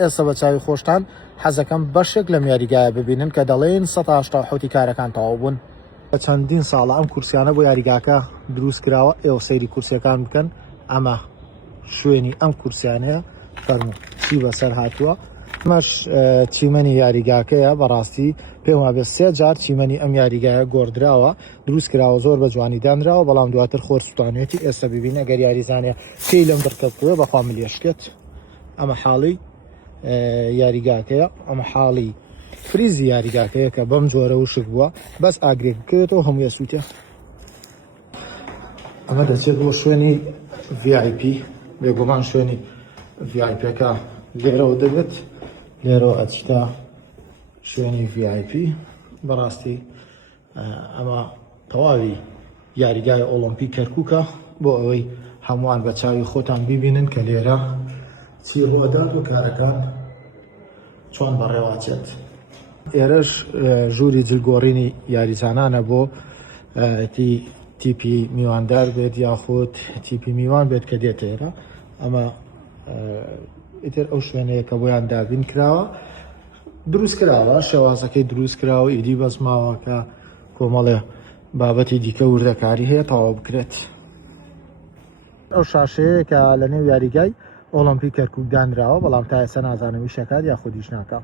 ئێستا بە چاوی خۆشتان حەزەکەم بەشێک لەم یاریگایە ببینن کە دەڵێن 180 حوتی کارەکان تەواو بوون. بە چەندین ساڵە ئەم کورسیانە بۆ یاریگاکە دروست کراوە. ئێوە سەیری کورسیەکان بکەن. ئەمە شوێنی ئەم کورسیانەیە فەرموو چی بەسەر هاتووە. ئەمەش چیمەنی یاریگاکەیە. بەڕاستی پێم وابێت 3 جار چیمەنی ئەم یاریگایە گۆڕدراوە، دروست کراوە، زۆر بە جوانی دانراوە، بەڵام دواتر خۆر سوتانێتی. ئێستا ببینە گەر یاریزانە پێی لەم دڕکەوتووە بەخوا ملیشکێت. ئەمە حاڵی یاریگاکەیە. ئەمە حاڵی فریزی یاریگاکەیە کە بەم جۆرە وشک بووە، بەس ئاگرێک بکەوێتەوە هەموویە سووتێ. ئەمە دەچێت بۆ شوێنی VIP. بێگومان شوێنی VIPەکە لێرەوە دەبێت. لێرەوە ئەچتا شوێنی VIP. بەڕاستی ئەمە تەواوی یاریگای ئۆلۆمپیک کەرکووکە بۆ ئەوەی هەمووان بە چاوی خۆتان ببینن کە لێرە چی ڕۆدات و کارەکان چۆن بەڕێواچێت. ئێرەش ژووری جلگۆڕینی یاریزانانە بۆ تیپی میواندار بێت یاخود تیپی میوان بێت کە دێت ئێرە. ئەمە ئیتر ئەو شوێنەیە کە بۆیان دابین کراوە، دروست کراوە، شێوازەکەی دروست کراوە، ئیدی بەزماوە کە کۆمەڵێ بابەتی دیکە وردەکاری هەیە تەواو بکرێت. ئەو شاشەیە کە لە نێو یاریگای ئۆلۆمپیک کەرکووک دانراوە، بەڵام تا ئێستا نازانم ویشەکات یا خودیش ناکە.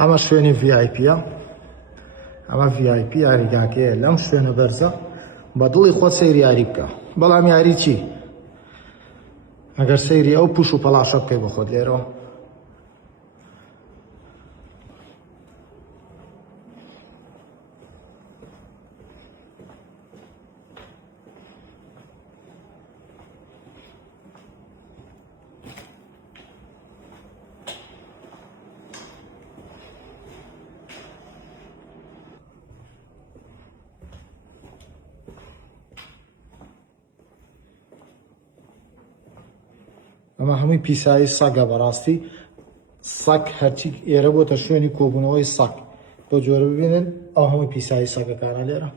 ئەمە شوێنی VIPە. ئەمە VIP یاریگاکەیە. لەم شوێنە بەرزە بە دڵی خۆت سەیری یاری بکە. بەڵام یاری چی؟ ئەگەر سەیری ئەو پوش و پەلاشە بکەی بە خۆت لێرەوە. ئەمە هەمووی پیسایی سەگە. بەڕاستی سەگ هەرچی ئێرە بۆتە شوێنی کۆبوونەوەی سەگ. بۆ جۆرە ببینن ئەو هەمووی پیسایی سەگەکانە لێرە.